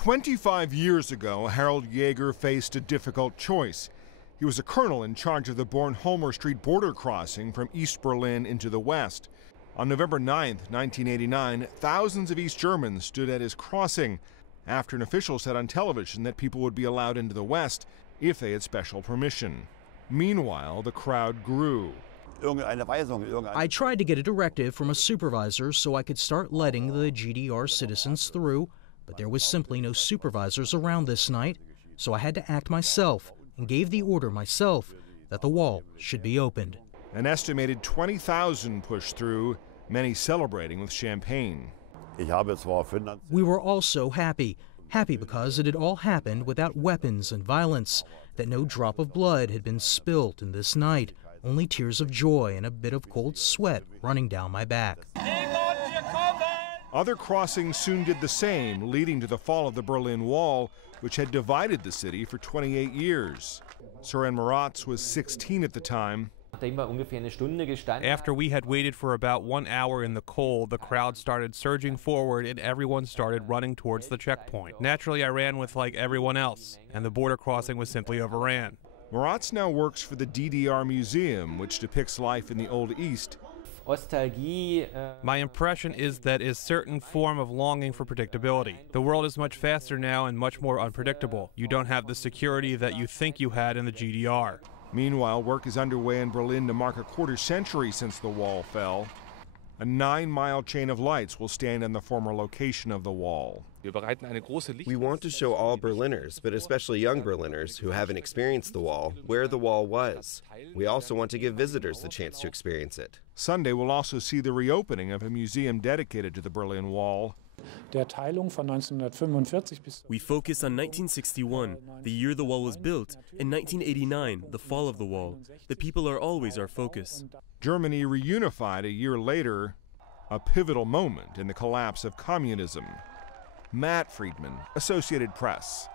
25 years ago, Harald Jaeger faced a difficult choice. He was a colonel in charge of the Bornholmerstrasse border crossing from East Berlin into the West. On November 9, 1989, thousands of East Germans stood at his crossing after an official said on television that people would be allowed into the West if they had special permission. Meanwhile, the crowd grew. I tried to get a directive from a supervisor so I could start letting the GDR citizens through, but there was simply no supervisors around this night, so I had to act myself and gave the order myself that the wall should be opened. An estimated 20,000 pushed through, many celebrating with champagne. We were all so happy because it had all happened without weapons and violence, that no drop of blood had been spilt in this night, only tears of joy and a bit of cold sweat running down my back. Other crossings soon did the same, leading to the fall of the Berlin Wall, which had divided the city for 28 years. Søren Moratz was 16 at the time. After we had waited for about 1 hour in the cold, the crowd started surging forward and everyone started running towards the checkpoint. Naturally, I ran with like everyone else, and the border crossing was simply overran. Moratz now works for the DDR Museum, which depicts life in the Old East. My impression is that is a certain form of longing for predictability. The world is much faster now and much more unpredictable. You don't have the security that you think you had in the GDR. Meanwhile, work is underway in Berlin to mark a quarter century since the wall fell. A 9-mile chain of lights will stand in the former location of the wall. We want to show all Berliners, but especially young Berliners who haven't experienced the wall, where the wall was. We also want to give visitors the chance to experience it. Sunday will also see the reopening of a museum dedicated to the Berlin Wall. We focus on 1961, the year the wall was built, and 1989, the fall of the wall. The people are always our focus. Germany reunified a year later, a pivotal moment in the collapse of communism. Matt Friedman, Associated Press.